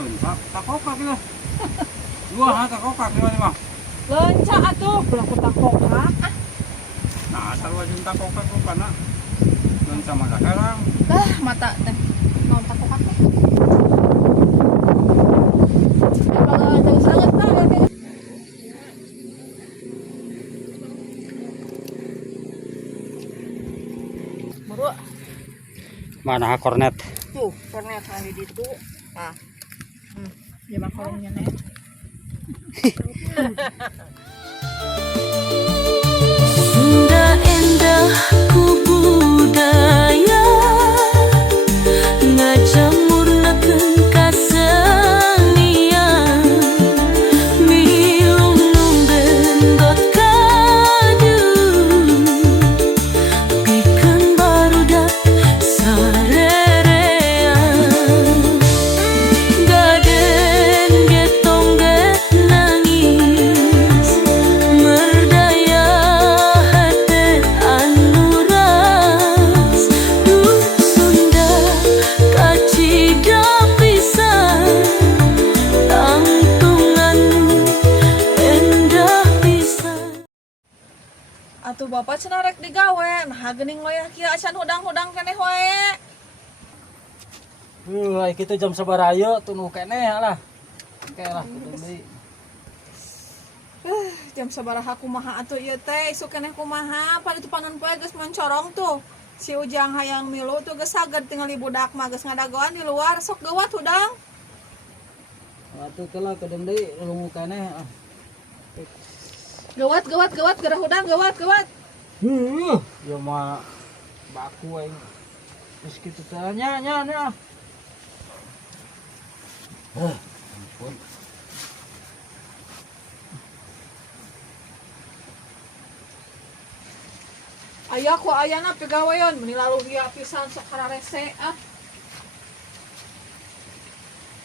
tuh, takokak gitu. Dua ha takokak gimana mah? Lenca atuh, pelaku takokak. Nah, asal wajib takokak tuh karena dan sama daerah. Mata teh. Mau takokak teh. Ya kalau jauh sangat mah ya. Buru. Mana kornet? Tuh, kornet di situ. Nah. Ya makorongnya nih. Sunda endah ku budaya ngajamurnakeun kasenian milung nunggendot kadu pikeun barudak sarerean gaden getong get nangis merdaya hate anu ras duh Sunda kacida pisan tangtunganmu endah pisan. Atuh bapak cenah rek digawe, nah geuning loyah kieu acan hudang-hudang keneh wae. Ai kitu jam sabaraha tuh nu keneh lah. Oke lah kitu deui. Jam sabaraha kumaha atuh ieu teh, isuk keneh kumaha, padi tu panon poe geus mencorong tuh. Si Ujang hayang milu tuh geus saged tinggal budak mah geus ngadagoan di luar, sok geuwat hudang. Atuh teh lah kedeng deui lungu keneh. Geuwat gerah hudang geuwat. Ya mah baku aing. Terus kitu teh nya. Ampun. Aya ku ayana pegawean meni lalu dia pisan sok hararese ah.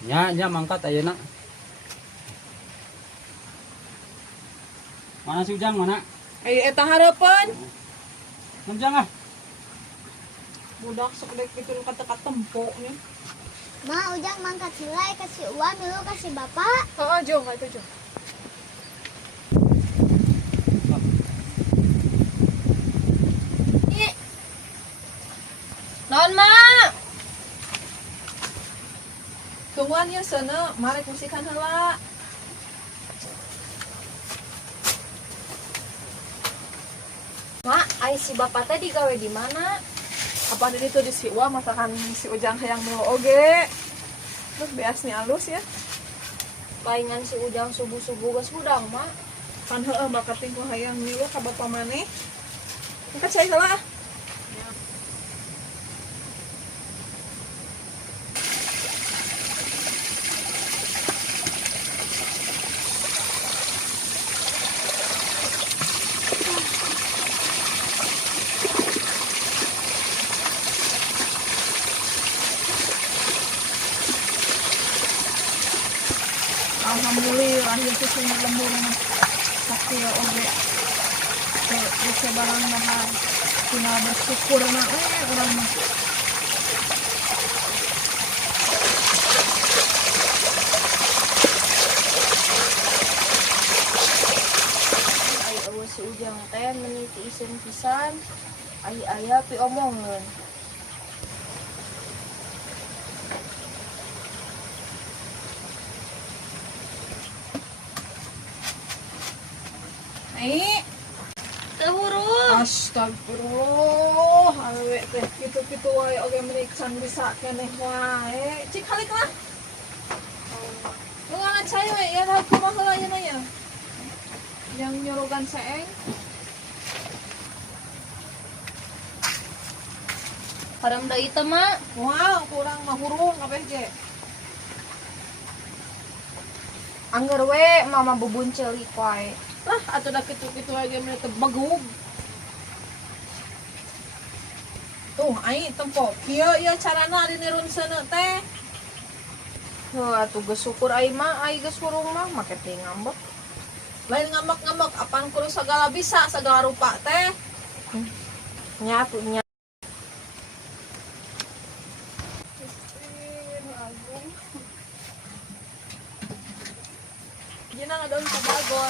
Nya mangkat ayeuna. Mana si Ujang mana? Eta hareupeun Ujang ah. budak sok dek kitu nu kata tempo nya. Ma, Ujang mangkat hilai kasih uang dulu kasih bapak. Heeh, jong atuh jong. Naon mak? Tungguan ya sana, mari musikan heula. Mak, ai si bapak teh digawe di mana? Apa di ditu di siwa masakan si Ujang hayang milu oge. Terus beasnya alus ya. Palingan si Ujang subuh-subuh geus hudang mak. Kan heeh bakat tinggal hayang milu ka bapa maneh. Angkat cai heula. Alhamdulillah ya tuh sing lembur mah. Sakti ya oge. Bisa barang mahal. Tina bersyukur na urang mah. Ai eueuh si Ujang teh meniti isin pisan. Ai aya pi omongeun. Ai, Teu huru. astagfirullah. Awe teh kitu-kitu wae oge menik can bisa keneh wae. Cik halik lah. Lu ngan cai we ya da kumaha heula yeuna ya. Yang nyorogan seeng. Haram deui teh mak. Wow, kurang mah hurung kabeh ge. Angger we mama bubun ceulik wae. Lah atuh da kitu-kitu wae ge menik teu begug. Tuh, ai tempo. Kieu ieu carana ari nirunseun teh. Heuh atuh geus syukur ai mah, ai geus hurung mah make teh ngambek. Lain ngambek-ngambek apaan kudu segala bisa, segala rupa teh. Nya atuh nya. Dina nga daun sa bago.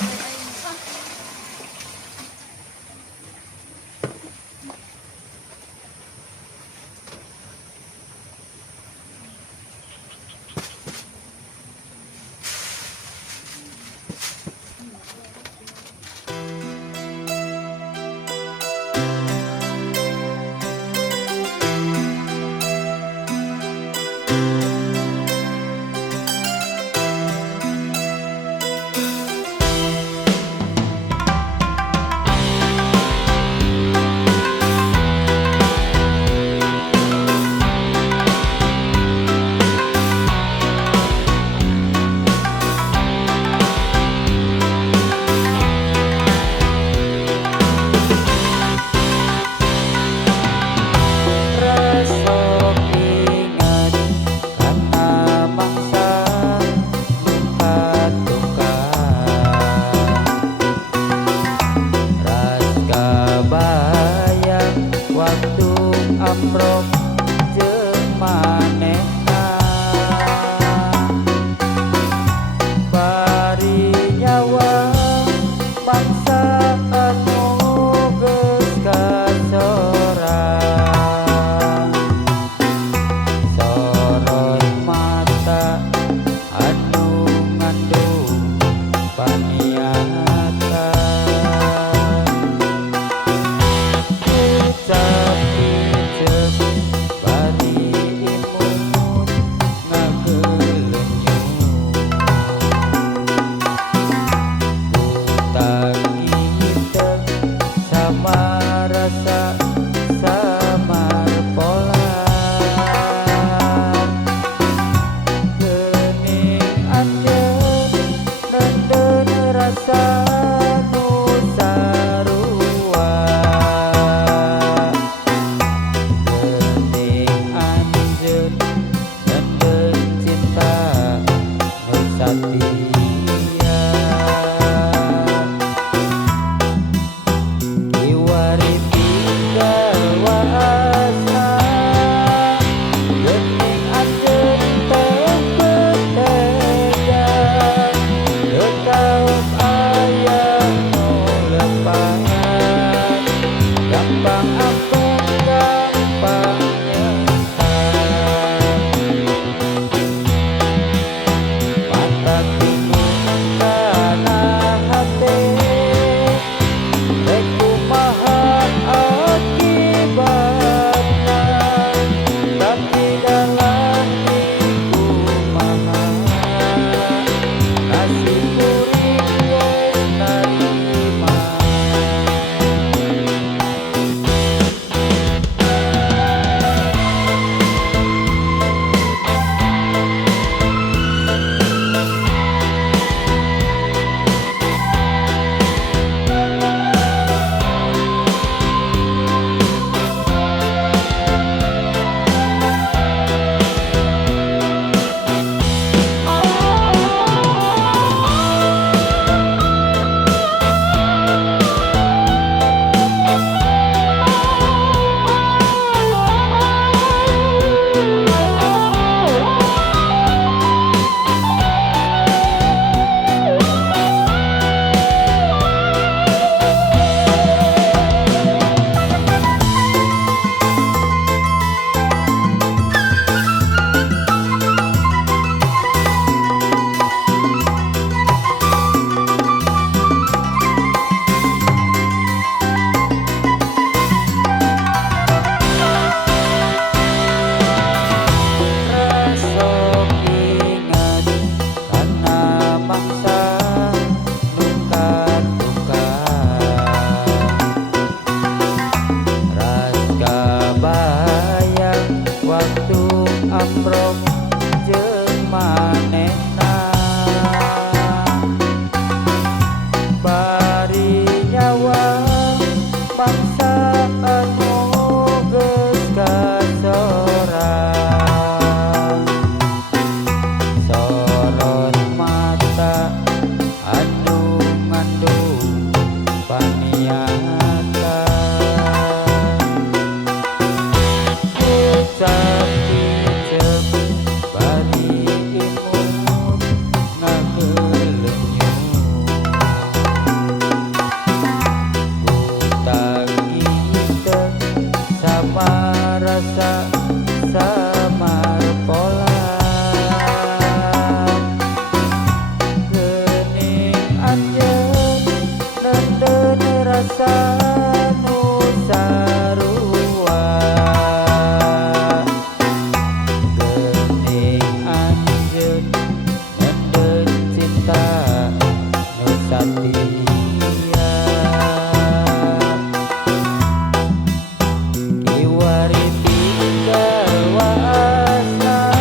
Kiwari tinggal wasna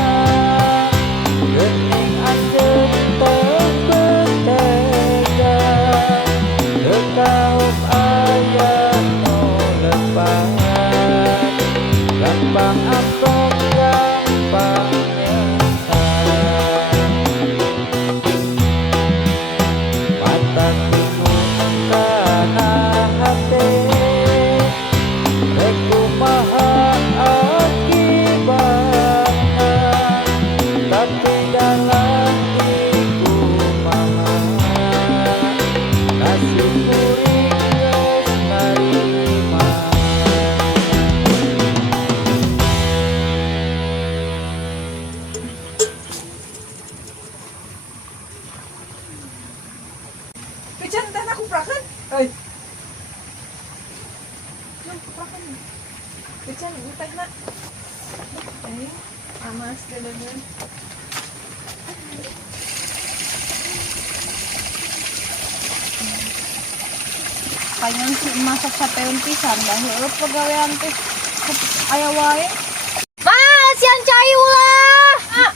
Gening anjeun tebetega Lekaup aya no lepas Gampang apok gampang nyesal Mata tunung kana hate Reku maha akibatna Tapi dalam iku maha Nasib kuring geus narima Pican teh aku prakan. Euy. Nah, prakan. Pican teh na. Amas teh dengan. Panjang si masak sateun pisan dah heueup pagawean teh. Aya wae. Ah, sian cai ulah.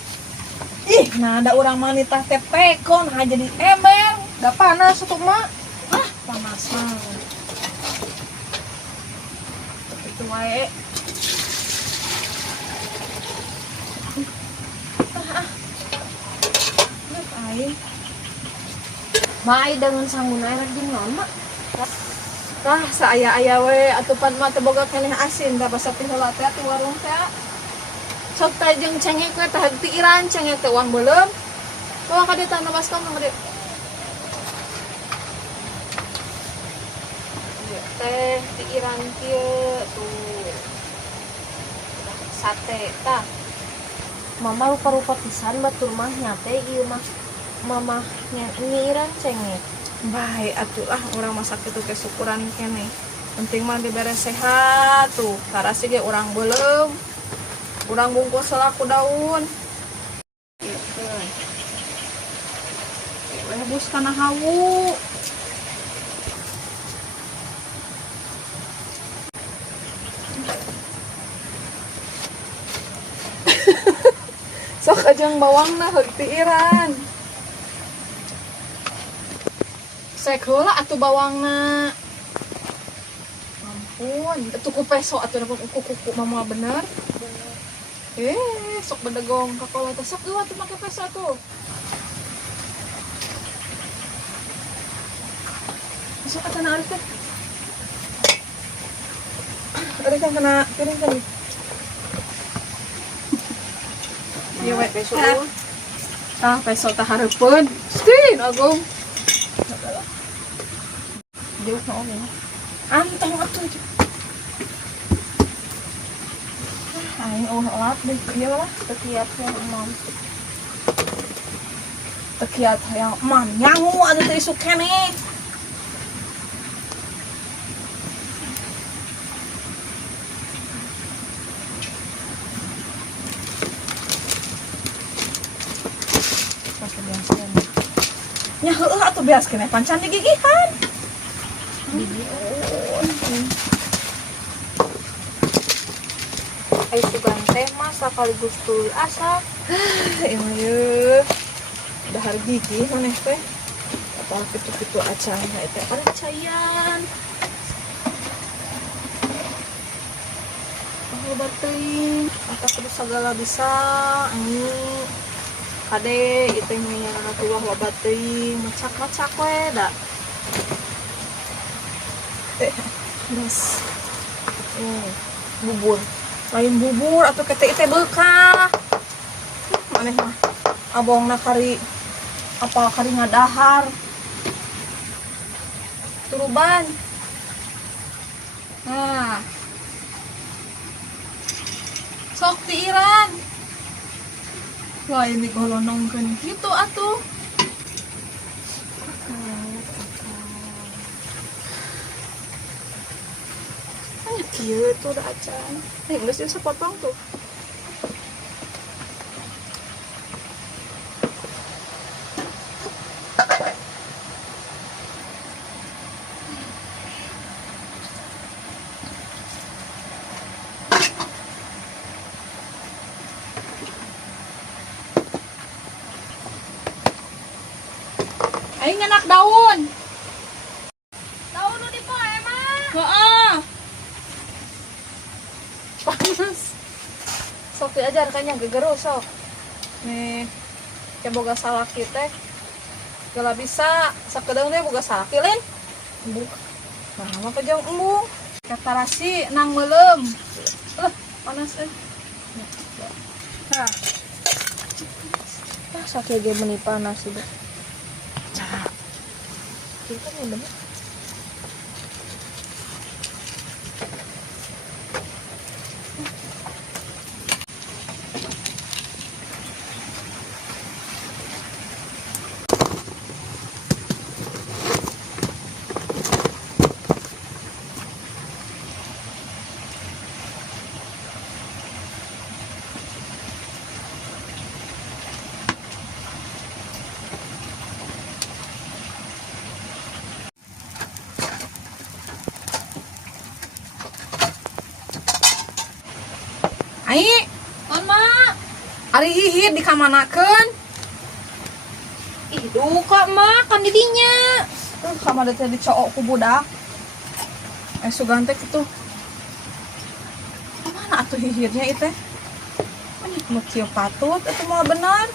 Ih, nah ada orang wanita teh pekon jadi ember. Da panas atuh mak. Panas mah. Itu wae. Aing. Mai dengan sangguna rek jeung naon mak? Tah saaya-aya we atupan mah teu boga keneh asin da basa teh heula teh atuh warung teh. Sok teh jeung cengek we tah ti iran cengek teh uang beuleum. Bawa ka dieu tanah baskom ka dieu. Ieu teh ti iran kieu tuh. Sate tah. Mama rupa-rupa pisan batur mah nyate ieu mah. Mama nyiiran cengek. Baik atuh orang masak itu ke syukuran kene. Penting mah diberes sehat tuh. Tarasi ge urang beuleum. Urang bungkus selaku daun. Gitu. Rebus kana hawu. Sok ajang bawangna heuk ti iran. Sek heula atuh bawangna. Ampun, atuh ku peso atuh dapat kuku mama bener. Sok bedegong ka kola teh sok eueuh atuh make peso atuh. Sok atuh na teh. Ari kan kena piring tadi. Ieu we peso. Tah peso tah hareupeun. Stin agung. Jauh na oge. Antong atuh. Aing olat deh ieu lah tekiat yang mam. Tekiat yang mam nyangu atuh teh isuk keneh. Nya heueuh atuh beas keneh pancan digigihan. Ai sugan teh mah sakaligus tuluy asap. Ieu dahar gigi maneh teh. Apa kitu-kitu acan teh ada cayan. Oh bateuing, ata kudu sagala bisa ini. Kade ieu teh nyana tuah loba teuing, macak-macak we da. Terus bubur. Lain bubur atau kete teh bekah. Maneh mah abongna kari apa kari ngadahar. Turuban. Nah. Sok ti iran. Lain digolonongkeun kitu atuh. Kieu tuh udah acan. Geus geus sepotong tuh. Aing anak daun. Tahu nu di poe mah. Heeh. Panas. Sok diajarkannya gegero sok. Nih. Ya boga salaki teh. Gala bisa sakedeung teh boga salaki lain. Embuk. Nah, mah pejang embuk. Kata rasi nang meulem. Panas euy. Nah. Sakit ge meni panas ieu. Cara. Kita nih bener. Ai, On mah. ari hihit dikamanakeun? Ih, duka mah kan didinya. Kamana teh dicook ku budak. Sugan teh kitu. Mana atuh hihitnya ieu teh? Nu kieu patut atuh mah bener.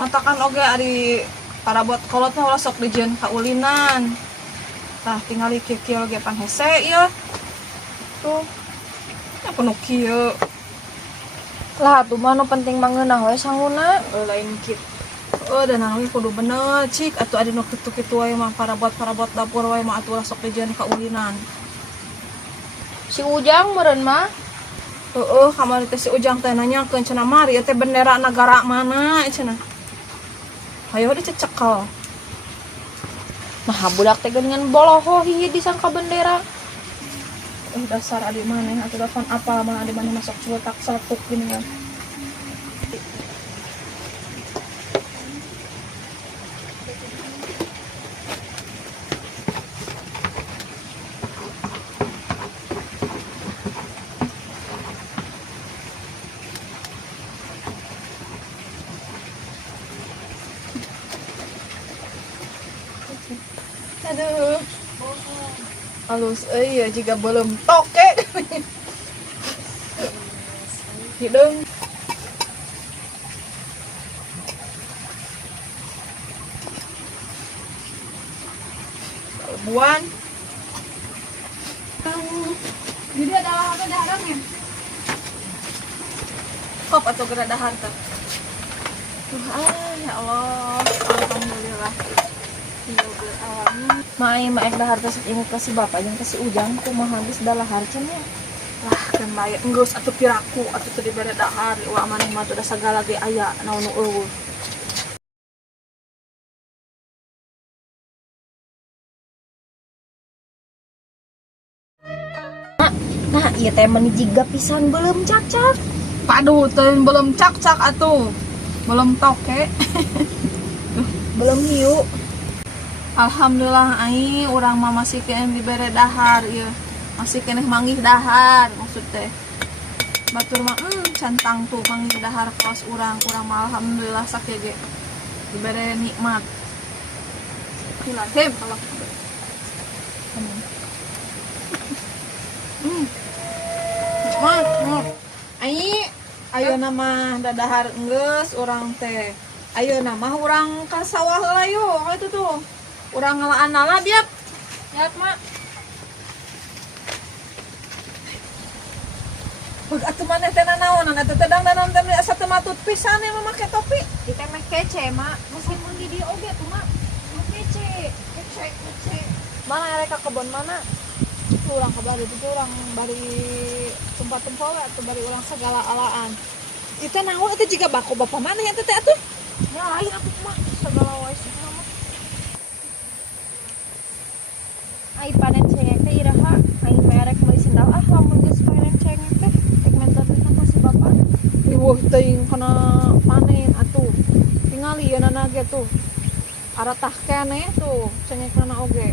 Matakan oge ari parabot kolot mah ulah sok dijieun ka ulinan. Tah tingali kieu oge pan hese ieu. Tuh. Ya penuh kieu. Lah atuh mah nu penting mah ngeunah we sanguna. Lain kitu. Dan nawi kudu bener cik atuh adi nu kitu-kitu wae mah parabot dapur wae mah atuh ulah sok dijieun ka ulinan. Si Ujang meureun mah. Kamari teh si Ujang teh nanyakeun cenah mari ieu teh bendera negara mana cenah. Hayo dicecekel. Nah, budak teh geuningan boloho hihi disangka bendera. Dasar adik maneh atuh telepon apa mah adik maneh masuk celutak seletuk gini kan. Aduh. Halus ya jika belum toke. Hidung. Buan. Jadi ada apa daharnya? Kop atau gerak dahar tuh? Ya Allah, alhamdulillah. Mai maek dahar teh inget ka si bapak jeung ka si Ujang kumaha habis dalahar cenah. Lah kan layak enggeus atuh piraku atuh teu dibere dahar ulah maneh mah teu da sagala ge aya naon nu eueuh. Nah, ieu teh meni jiga pisan belum cak-cak. Paduh teh belum cak-cak atuh. Belum toke. Belum hiu. Alhamdulillah ai urang mah masih kene dibere dahar ieu. Masih kene manggih dahar maksud teh. Batur mah cantang tuh manggih dahar kaos urang mah alhamdulillah sakieu ge. Dibere nikmat. Hilahem kalau. Nikmat. Ai ayeuna mah dadahar enggeus urang teh. Ayeuna mah urang ka sawah heula yeuh kitu tuh. Urang ngalaan nala biap. Lihat mak. Beg atuh maneh teh nanaonan atuh teh dang naon teh asa teu matut pisan ya make topi. Di teh mah kece mak. Meskipun di dieu oge tuh mak. Kece. Mana erek ka kebon mana? Urang kabari itu urang bari tempat-tempat we atuh bari urang sagala alaan. Ieu teh naon atuh jiga bako bapa maneh eta teh atuh? Ya lain atuh mak. Segala wae sih mah. Ai panen cengek teh iraha. Ai merek meuli sindal lamun geus panen cengek teh. Rek mentor teh ka si bapak. Iweuh teuing kana panen atuh. Tingali ieu nana ge tuh. Aratah keneh tuh cengekna oge.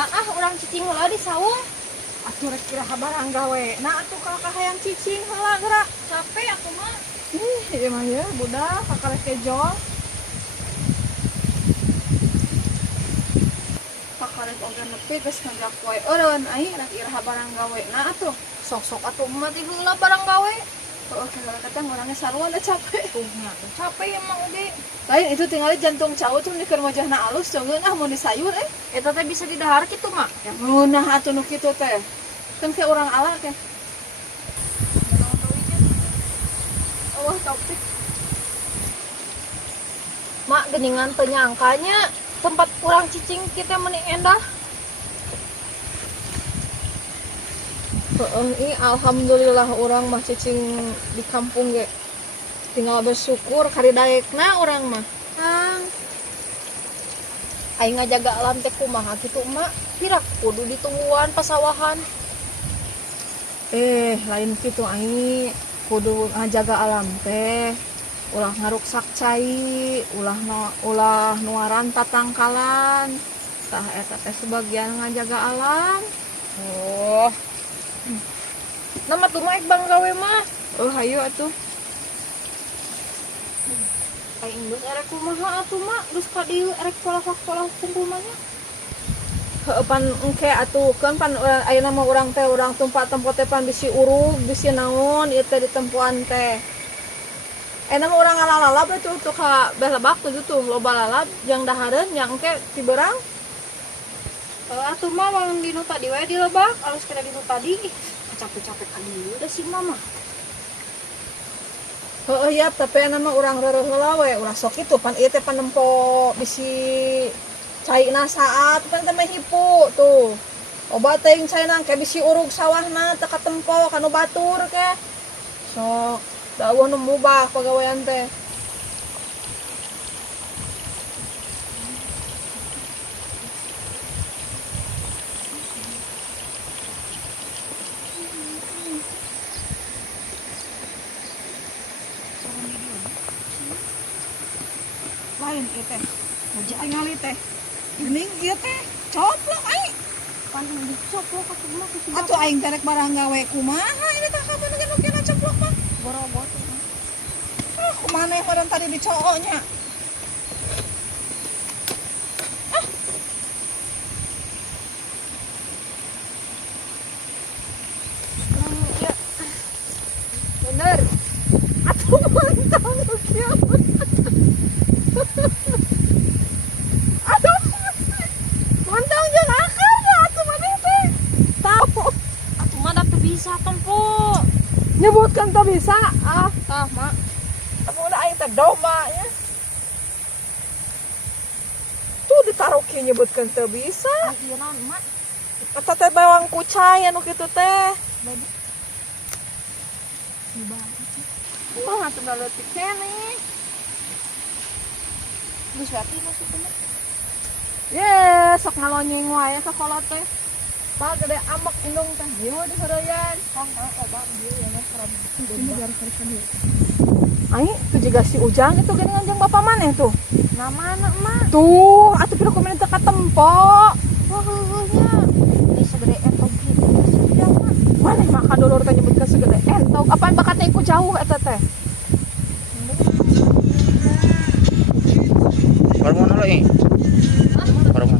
Maah orang cicing heula di saung. Atuh rek iraha barang gawe. Nah atuh kakak hayang cicing heula geura. Capek aku mah. Ieu mah ya budak kakarek kejol. Kakarek oge nepi geus ngajak poe eureun ai rek iraha barang gawe. Nah atuh sok-sok atuh Mah ti heula barang gawe. oh kalau kata orangnya sarua da capek. Tuhnya tuh capek emang oge. Lain itu tinggal jantung cau tuh dikeun wajahna alus cogeun ah mun disayur Eta teh bisa didahar kitu mah. Ya ngeunah atuh nu kitu teh. Kan kayak orang ala teh. Allah taufik. Mak geningan teu nyangkanya tempat kurang cicing kita meni endah. Alhamdulillah orang mah cicing di kampung ge. Tinggal bersyukur kari daekna orang mah. Aing ngajaga alam teh kumaha kitu mak? Pirak kudu ditungguan pasawahan. Lain gitu ai kudu ngajaga alam teh. Ulah ngaruksak cai, ulah nuaran tatangkalan. Tah eta teh sebagian ngajaga alam. Oh. Nama tuh mah bang gawe mah. Hayu atuh. Aing geus erek kumaha atuh mak? Geus ka dieu erek pola kumpulmanya. Pan engke atuh kan pan ayeuna mah urang teh urang tumpak tempo teh pan bisi urug, bisi naon ieu teh ditempuan teh. Ayeuna mah urang ngalalab atuh tuh ka belebak tuh loba lalab yang dahareun yang engke ti beurang. Atuh mah wang dinu tadi wae dilebak, alus kena dinu tadi. Capek-capek ka dieu da si mama. Heeh ya, tapi ayeuna mah urang reureuh heula we, ulah sok kitu pan ieu teh panempo bisi caina saat kan teh hipu tuh. Obat teh caina ke bisi urug sawahna teu katempo kanu batur ke. Sok dawuh nu mubah pagawean teh. Lain ieu teh. Aja ngali teh. Geuning ieu teh coplok ai. Pan dicoplok atuh mah kitu. Atuh aing terek barang gawe kumaha ini teh kapan ge nu kena coplok mah. Boro-boro. Kumaha orang tadi dicooknya. Ya. Bener. Atuh mantap nu kieu. Aduh. Mantap jeung akar dah atuh maneh teh. Tahu. Atuh mah da teu bisa tempo. Nyebutkan tuh bisa. Mak. Tapi udah aing teh domba ya. Tuh ditaruh kieu nyebutkan teu bisa. Ieu naon mak? Eta teh bawang kucai anu kitu teh. Wah, atuh leutik keneh. Geus berarti maksudnya. Sok ngalonyeng wae ka kolot teh. Pak gede amek indung teh. Ieu di heureyan. Obat dieu ya mah serem. Ini biar kerja dulu. Ai, itu juga si Ujang itu geningan jeung bapak maneh tuh. Nah mana mak? Tuh, atuh pira komen teu katempo. Wah heuheunya. Ini segede entok gitu. Sudah mak. Maneh mah kadulur teh nyebutkeun segede entok. Apaan bakatnya iku jauh eta teh? Baru mana lo ini? Baru mana?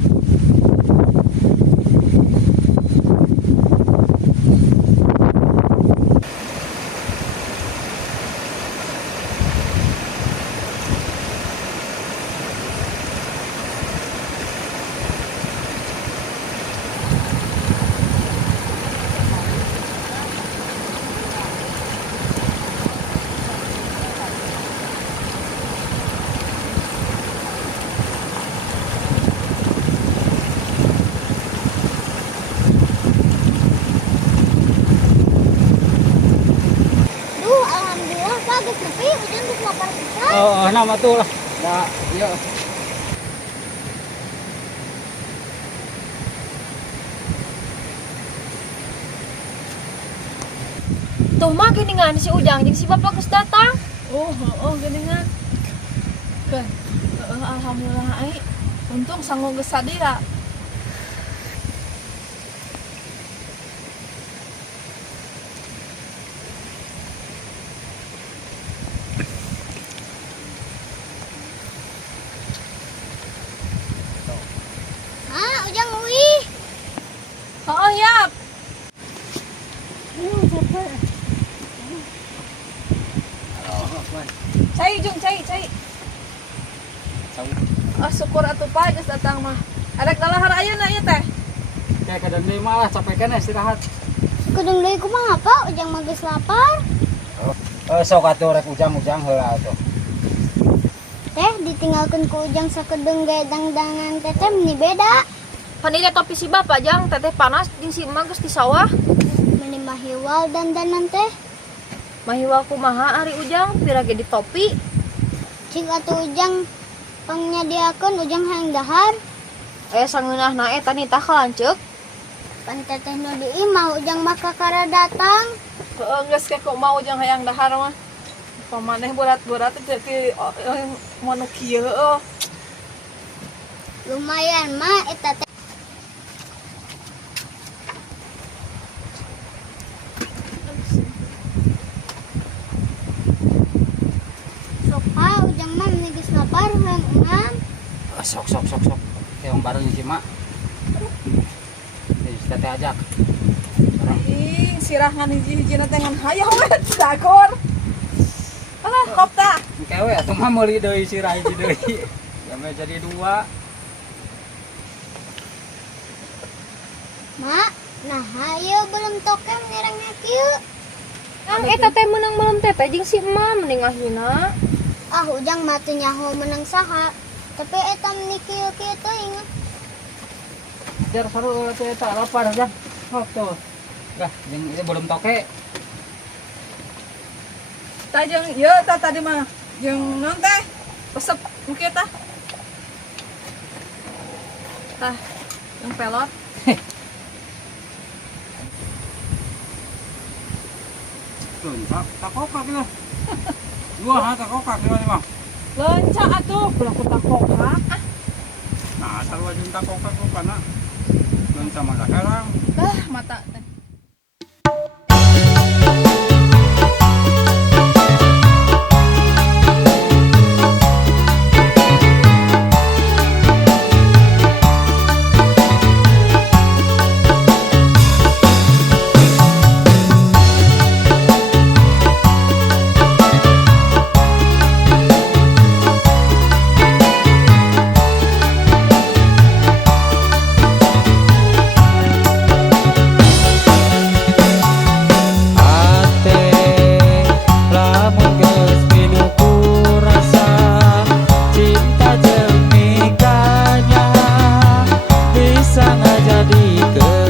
Duh, alhamdulillah Pak geus nepi hujan geus lapar pisan. Nama tuh lah. Nah, iya. Tuh mah geningan si Ujang jeung si bapak geus datang. Geningan. Alhamdulillah ai. Untung sanggup geus sadira. Cai Jung, cai. Ah syukur atuh Pak geus datang mah. Ada dalahar ayeuna ieu teh. Kayak kadang deui mah lah capek keneh istirahat. Kudung deui kumaha Pak, ujang mah geus lapar. Sok atuh rek ujang-ujang heula atuh. Teh ditinggalkeun ku ujang sakedeng ge dangdangan teteh meni beda. Pan ieu topi si bapak jang teteh panas jeung si emak geus di sawah. Meni mahiwal dandanan teh. Mahiwal kumaha ari ujang pirage di topi. Cik atuh ujang pangnyadiakeun ujang hayang dahar. Sangeunahna eta nitah kalanceuk. Pan teteh nu dieu mah ujang mah kakara datang. Geus ke kok mau ujang hayang dahar mah. Pamaneh berat-berat teh ti manu kieu Lumayan mah eta teh. Sok ujang mah meni geus lapar hayang engam. Sok. Yang bareng si mak. Kita teh ajak. Ih, sirah ngan hiji-hijina teh ngan hayang we dagor. Alah, kopta. Kewe atuh mah meuli deui sirah hiji deui. Sampai jadi 2. Mak, nah hayu belum tokem ngerangnya kieu. Kang eta teh meunang-meunang teteh jeung si emak mending ahyuna. Ah ujang mah teu nyaho menang saha. Tapi eta meni kieu-kieu teuing. Jar saru teh eta lapar jang. Sok tuh. Dah, jeung ieu belum toke. Tah jeung ieu tah tadi mah jeung naon teh? Resep mungkin tah. Tah, yang pelot. Tuh, tak kokak gitu. Dua ha tak kokak gimana mah? Lenca atuh, belah ku takokak. Nah, asal wajib tak kokak ku kana. Dan sama sekarang. Lah, mata teh. Bisa ngajadi ke